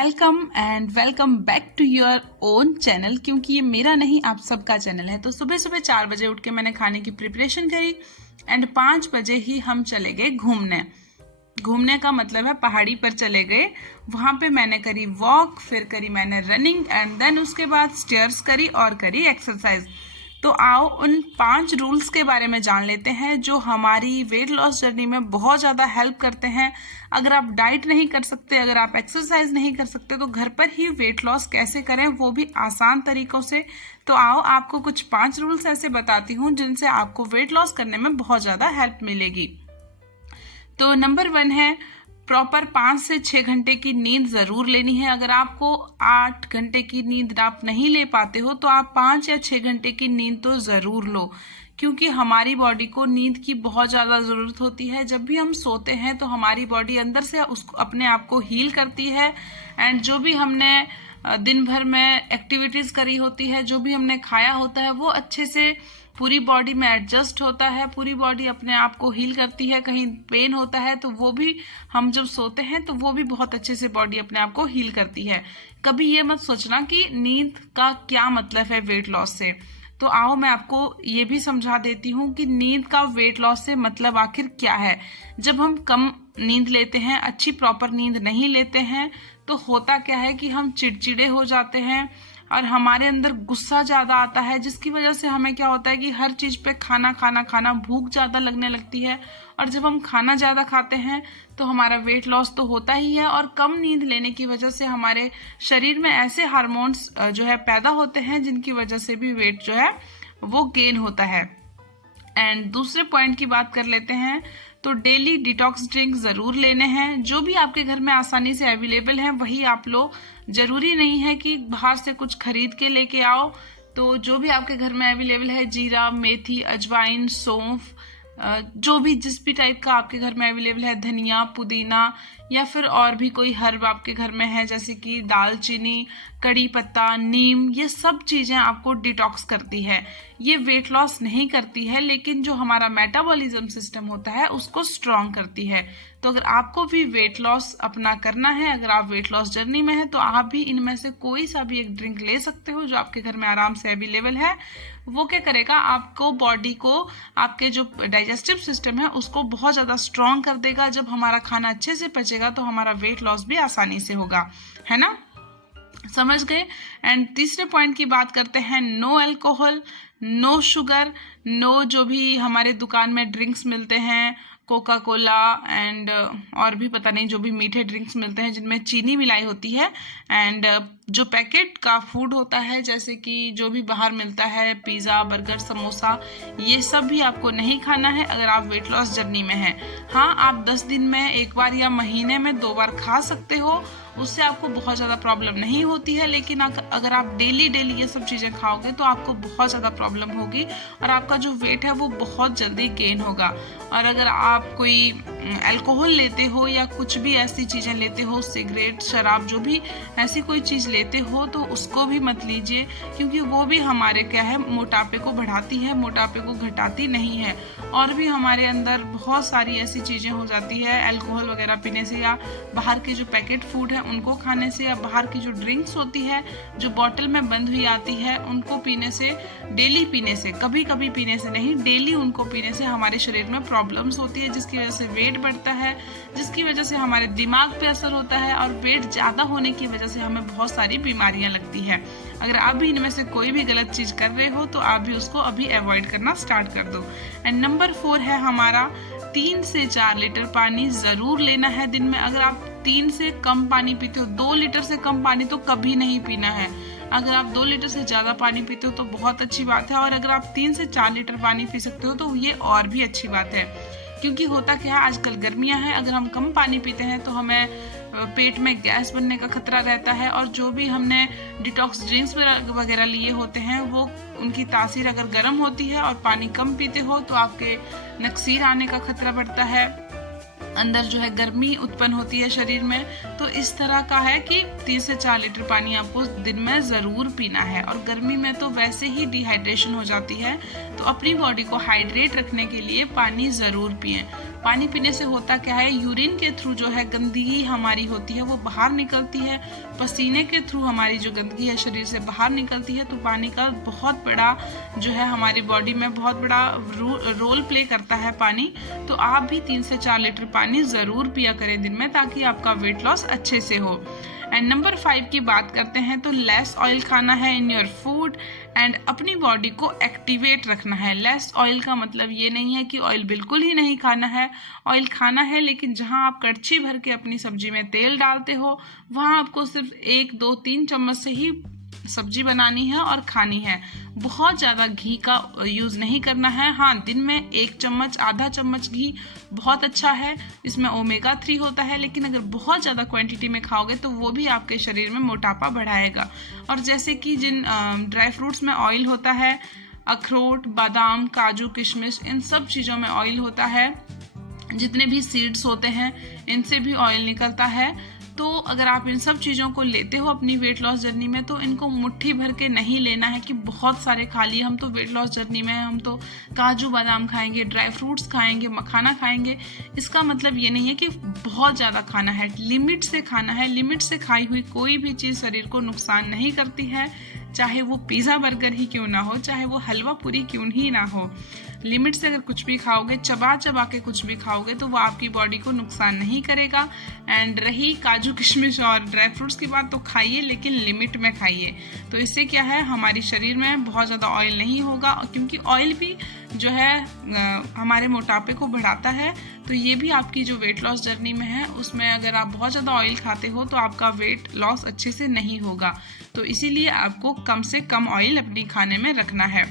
Welcome and welcome back to your own channel. क्योंकि ये मेरा नहीं आप सबका चैनल है। तो सुबह सुबह 4 बजे उठ के मैंने खाने की प्रिपरेशन करी एंड 5 बजे ही हम चले गए घूमने। घूमने का मतलब है पहाड़ी पर चले गए। वहाँ पे मैंने करी वॉक, फिर करी मैंने रनिंग एंड देन उसके बाद स्टेयर्स करी और करी एक्सरसाइज। तो आओ उन 5 रूल्स के बारे में जान लेते हैं जो हमारी वेट लॉस जर्नी में बहुत ज़्यादा हेल्प करते हैं। अगर आप डाइट नहीं कर सकते, अगर आप एक्सरसाइज नहीं कर सकते, तो घर पर ही वेट लॉस कैसे करें, वो भी आसान तरीकों से। तो आओ आपको कुछ 5 रूल्स ऐसे बताती हूँ जिनसे आपको वेट लॉस करने में बहुत ज़्यादा हेल्प मिलेगी। तो नंबर 1 है प्रॉपर 5 से 6 घंटे की नींद ज़रूर लेनी है। अगर आपको 8 घंटे की नींद आप नहीं ले पाते हो तो आप 5 या 6 घंटे की नींद तो ज़रूर लो, क्योंकि हमारी बॉडी को नींद की बहुत ज़्यादा ज़रूरत होती है। जब भी हम सोते हैं तो हमारी बॉडी अंदर से उसको अपने आप को हील करती है एंड जो भी हमने दिन भर में एक्टिविटीज़ करी होती है, जो भी हमने खाया होता है, वो अच्छे से पूरी बॉडी में एडजस्ट होता है। पूरी बॉडी अपने आप को हील करती है। कहीं पेन होता है तो वो भी हम जब सोते हैं तो वो भी बहुत अच्छे से बॉडी अपने आप को हील करती है। कभी ये मत सोचना कि नींद का क्या मतलब है वेट लॉस से। तो आओ मैं आपको ये भी समझा देती हूँ कि नींद का वेट लॉस से मतलब आखिर क्या है। जब हम कम नींद लेते हैं, अच्छी प्रॉपर नींद नहीं लेते हैं, तो होता क्या है कि हम चिड़चिड़े हो जाते हैं और हमारे अंदर गुस्सा ज़्यादा आता है, जिसकी वजह से हमें क्या होता है कि हर चीज़ पे खाना भूख ज़्यादा लगने लगती है। और जब हम खाना ज़्यादा खाते हैं तो हमारा वेट लॉस तो होता ही है। और कम नींद लेने की वजह से हमारे शरीर में ऐसे हार्मोन्स जो है पैदा होते हैं जिनकी वजह से भी वेट जो है वो गेन होता है। एंड दूसरे पॉइंट की बात कर लेते हैं। तो डेली डिटॉक्स ड्रिंक ज़रूर लेने हैं। जो भी आपके घर में आसानी से अवेलेबल हैं वही आप लो। ज़रूरी नहीं है कि बाहर से कुछ खरीद के लेके आओ। तो जो भी आपके घर में अवेलेबल है, जीरा, मेथी, अजवाइन, सौंफ, जो भी जिस भी टाइप का आपके घर में अवेलेबल है, धनिया, पुदीना या फिर और भी कोई हर्ब आपके घर में है जैसे कि दालचीनी, कड़ी पत्ता, नीम, ये सब चीज़ें आपको डिटॉक्स करती है। ये वेट लॉस नहीं करती है, लेकिन जो हमारा मेटाबॉलिज्म सिस्टम होता है उसको स्ट्रॉन्ग करती है। तो अगर आपको भी वेट लॉस अपना करना है, अगर आप वेट लॉस जर्नी में है, तो आप भी इनमें से कोई सा भी एक ड्रिंक ले सकते हो जो आपके घर में आराम से अवेलेबल है। वो क्या करेगा, आपको बॉडी को, आपके जो डाइजेस्टिव सिस्टम है उसको बहुत ज़्यादा स्ट्रॉन्ग कर देगा। जब हमारा खाना अच्छे से पचेगा तो हमारा वेट लॉस भी आसानी से होगा, है ना। समझ गए। एंड तीसरे पॉइंट की बात करते हैं। No alcohol, no sugar, no जो भी हमारे दुकान में ड्रिंक्स मिलते हैं, कोका कोला एंड और भी पता नहीं जो भी मीठे ड्रिंक्स मिलते हैं जिनमें चीनी मिलाई होती है। एंड जो पैकेट का फूड होता है जैसे कि जो भी बाहर मिलता है, पिज़्ज़ा, बर्गर, समोसा, ये सब भी आपको नहीं खाना है अगर आप वेट लॉस जर्नी में हैं। हाँ, आप 10 दिन में एक बार या महीने में 2 बार खा सकते हो, उससे आपको बहुत ज़्यादा प्रॉब्लम नहीं होती है। लेकिन अगर आप डेली ये सब चीज़ें खाओगे तो आपको बहुत ज़्यादा प्रॉब्लम होगी और आपका जो वेट है वो बहुत जल्दी गेन होगा। और अगर आप कोई अल्कोहल लेते हो या कुछ भी ऐसी चीज़ें लेते हो, सिगरेट, शराब, जो भी ऐसी कोई चीज़ लेते हो, तो उसको भी मत लीजिए, क्योंकि वो भी हमारे क्या है, मोटापे को बढ़ाती है, मोटापे को घटाती नहीं है। और भी हमारे अंदर बहुत सारी ऐसी चीज़ें हो जाती है अल्कोहल वगैरह पीने से, या बाहर के जो पैकेट फूड है उनको खाने से, या बाहर की जो ड्रिंक्स होती है जो बॉटल में बंद हुई आती है उनको पीने से, डेली पीने से, कभी कभी पीने से नहीं, डेली उनको पीने से हमारे शरीर में प्रॉब्लम्स होती है, जिसकी वजह से वेट बढ़ता है, जिसकी वजह से हमारे दिमाग पे असर होता है और वेट ज़्यादा होने की वजह से हमें बहुत सारी बीमारियां लगती है। अगर आप भी इनमें से कोई भी गलत चीज़ कर रहे हो तो आप भी उसको अभी अवॉइड करना स्टार्ट कर दो। एंड नंबर 4 है हमारा 3 से 4 लीटर पानी ज़रूर लेना है दिन में। अगर आप 3 से कम पानी पीते हो, 2 लीटर से कम पानी तो कभी नहीं पीना है। अगर आप 2 लीटर से ज़्यादा पानी पीते हो तो बहुत अच्छी बात है, और अगर आप 3 से 4 लीटर पानी पी सकते हो तो ये और भी अच्छी बात है। क्योंकि होता क्या है, आजकल गर्मियां हैं, अगर हम कम पानी पीते हैं तो हमें पेट में गैस बनने का खतरा रहता है, और जो भी हमने डिटॉक्स ड्रिंक्स वगैरह लिए होते हैं वो उनकी तासीर अगर गर्म होती है और पानी कम पीते हो तो आपके नक्सीर आने का खतरा बढ़ता है, अंदर जो है गर्मी उत्पन्न होती है शरीर में। तो इस तरह का है कि 3 से 4 लीटर पानी आपको दिन में ज़रूर पीना है। और गर्मी में तो वैसे ही डिहाइड्रेशन हो जाती है, तो अपनी बॉडी को हाइड्रेट रखने के लिए पानी ज़रूर पिएं। पानी पीने से होता क्या है, यूरिन के थ्रू जो है गंदगी हमारी होती है वो बाहर निकलती है, पसीने के थ्रू हमारी जो गंदगी है शरीर से बाहर निकलती है। तो पानी का बहुत बड़ा जो है हमारी बॉडी में बहुत बड़ा रोल प्ले करता है पानी। तो आप भी 3 से 4 लीटर पानी ज़रूर पिया करें दिन में, ताकि आपका वेट लॉस अच्छे से हो। एंड नंबर 5 की बात करते हैं तो लेस ऑयल खाना है इन योर फूड एंड अपनी बॉडी को एक्टिवेट रखना है। लेस ऑयल का मतलब ये नहीं है कि ऑयल बिल्कुल ही नहीं खाना है, ऑयल खाना है, लेकिन जहां आप कड़छी भर के अपनी सब्जी में तेल डालते हो वहां आपको सिर्फ 1, 2, 3 चम्मच से ही सब्जी बनानी है और खानी है। बहुत ज़्यादा घी का यूज़ नहीं करना है। हाँ, दिन में 1 चम्मच, आधा चम्मच घी बहुत अच्छा है, इसमें ओमेगा 3 होता है, लेकिन अगर बहुत ज़्यादा क्वांटिटी में खाओगे तो वो भी आपके शरीर में मोटापा बढ़ाएगा। और जैसे कि जिन ड्राई फ्रूट्स में ऑयल होता है, अखरोट, बादाम, काजू, किशमिश, इन सब चीज़ों में ऑयल होता है, जितने भी सीड्स होते हैं इनसे भी ऑयल निकलता है। तो अगर आप इन सब चीज़ों को लेते हो अपनी वेट लॉस जर्नी में, तो इनको मुट्ठी भर के नहीं लेना है कि बहुत सारे खा लिए। हम तो वेट लॉस जर्नी में हम तो काजू बादाम खाएंगे, ड्राई फ्रूट्स खाएंगे, मखाना खाएंगे। इसका मतलब ये नहीं है कि बहुत ज़्यादा खाना है, लिमिट से खाना है। लिमिट से खाई हुई कोई भी चीज़ शरीर को नुकसान नहीं करती है, चाहे वो पिज़्ज़ा बर्गर ही क्यों ना हो, चाहे वो हलवा पूरी क्यों ही ना हो। लिमिट से अगर कुछ भी खाओगे, चबा चबा के कुछ भी खाओगे, तो वो आपकी बॉडी को नुकसान नहीं करेगा। एंड रही काजू किशमिश और ड्राई फ्रूट्स की बात, तो खाइए लेकिन लिमिट में खाइए। तो इससे क्या है, हमारे शरीर में बहुत ज़्यादा ऑयल नहीं होगा, क्योंकि ऑयल भी जो है हमारे मोटापे को बढ़ाता है। तो ये भी आपकी जो वेट लॉस जर्नी में है उसमें अगर आप बहुत ज़्यादा ऑयल खाते हो तो आपका वेट लॉस अच्छे से नहीं होगा। तो इसीलिए आपको कम से कम ऑयल अपनी खाने में रखना है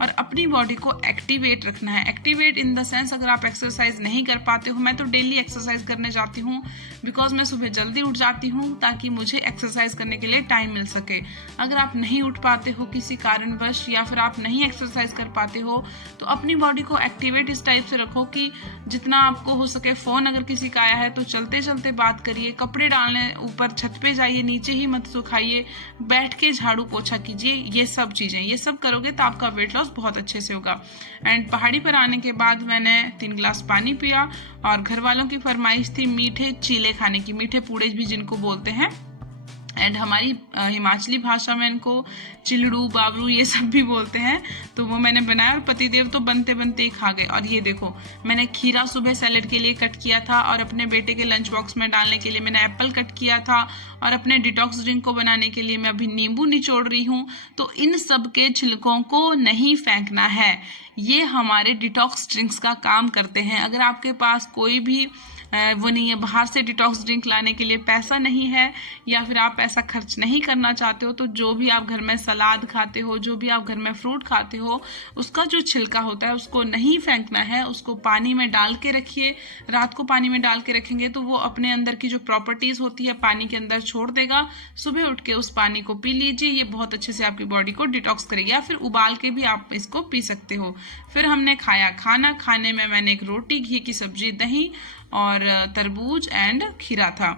और अपनी बॉडी को एक्टिवेट रखना है। एक्टिवेट इन द सेंस, अगर आप एक्सरसाइज नहीं कर पाते हो, मैं तो डेली एक्सरसाइज करने जाती हूँ, बिकॉज मैं सुबह जल्दी उठ जाती हूँ ताकि मुझे एक्सरसाइज करने के लिए टाइम मिल सके। अगर आप नहीं उठ पाते हो किसी कारणवश, या फिर आप नहीं एक्सरसाइज कर पाते हो, तो अपनी बॉडी को एक्टिवेट इस टाइप से रखो कि जितना आपको हो सके, फ़ोन अगर किसी का आया है तो चलते चलते बात करिए, कपड़े डालने ऊपर छत पे जाइए, नीचे ही मत सुखाइए, बैठ के झाड़ू पोछा कीजिए। ये सब चीज़ें, ये सब करोगे तो आपका वेट लॉस बहुत अच्छे से होगा। एंड पहाड़ी पर आने के बाद मैंने 3 गिलास पानी पिया और घर वालों की फरमाइश थी मीठे चीले खाने की, मीठे पूड़े भी जिनको बोलते हैं, एंड हमारी हिमाचली भाषा में इनको चिलड़ू, बाबरू ये सब भी बोलते हैं। तो वो मैंने बनाया और पतिदेव तो बनते बनते ही खा गए। और ये देखो, मैंने खीरा सुबह सैलेड के लिए कट किया था और अपने बेटे के लंच बॉक्स में डालने के लिए मैंने एप्पल कट किया था और अपने डिटॉक्स ड्रिंक को बनाने के लिए मैं अभी नींबू निचोड़ रही हूँ। तो इन सब के छिलकों को नहीं फेंकना है, ये हमारे डिटॉक्स ड्रिंक्स का काम करते हैं। अगर आपके पास कोई भी वो नहीं है, बाहर से डिटॉक्स ड्रिंक लाने के लिए पैसा नहीं है, या फिर आप पैसा खर्च नहीं करना चाहते हो, तो जो भी आप घर में सलाद खाते हो, जो भी आप घर में फ्रूट खाते हो, उसका जो छिलका होता है उसको नहीं फेंकना है, उसको पानी में डाल के रखिए। रात को पानी में डाल के रखेंगे तो वो अपने अंदर की जो प्रॉपर्टीज होती है पानी के अंदर छोड़ देगा। सुबह उठ के उस पानी को पी लीजिए, ये बहुत अच्छे से आपकी बॉडी को डिटॉक्स करेगी। या फिर उबाल के भी आप इसको पी सकते हो। फिर हमने खाया खाना, खाने में मैंने एक रोटी, घी की सब्जी, दही और तरबूज एंड खीरा था।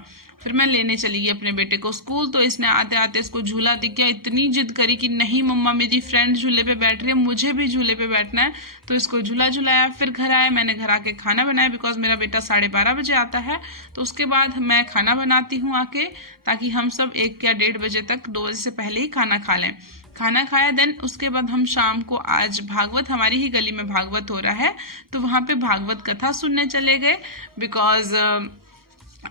फिर मैं लेने चली गई अपने बेटे को स्कूल। तो इसने आते आते इसको झूला दिख गया, इतनी जिद करी कि नहीं मम्मा, मेरी फ्रेंड झूले पे बैठ रही है, मुझे भी झूले पे बैठना है। तो इसको झूला झुलाया। फिर घर आया, मैंने घर आके खाना बनाया, बिकॉज मेरा बेटा 12:30 बजे आता है। तो उसके बाद मैं खाना बनाती हूँ आके, ताकि हम सब 1 या 1:30 बजे तक, 2 बजे से पहले ही खाना खा लें। खाना खाया, देन उसके बाद हम शाम को, आज भागवत, हमारी ही गली में भागवत हो रहा है, तो वहाँ पे भागवत कथा सुनने चले गए। बिकॉज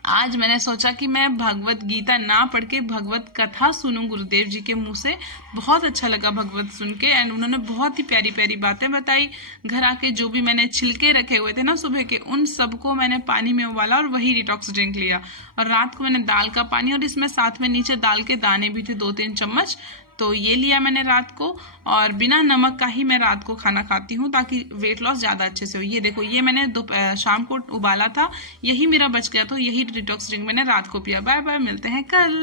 आज मैंने सोचा कि मैं भगवत गीता ना पढ़ के भगवत कथा सुनूं गुरुदेव जी के मुंह से। बहुत अच्छा लगा भगवत सुन के, एंड उन्होंने बहुत ही प्यारी प्यारी बातें बताई। घर आके जो भी मैंने छिलके रखे हुए थे ना सुबह के, उन सबको मैंने पानी में उबाला और वही डिटॉक्स ड्रिंक लिया। और रात को मैंने दाल का पानी, और इसमें साथ में नीचे दाल के दाने भी थे 2-3 चम्मच, तो ये लिया मैंने रात को। और बिना नमक का ही मैं रात को खाना खाती हूँ, ताकि वेट लॉस ज़्यादा अच्छे से हो। ये देखो, ये मैंने शाम को उबाला था, यही मेरा बच गया, तो यही डिटॉक्स ड्रिंक मैंने रात को पिया। बाय बाय, मिलते हैं कल।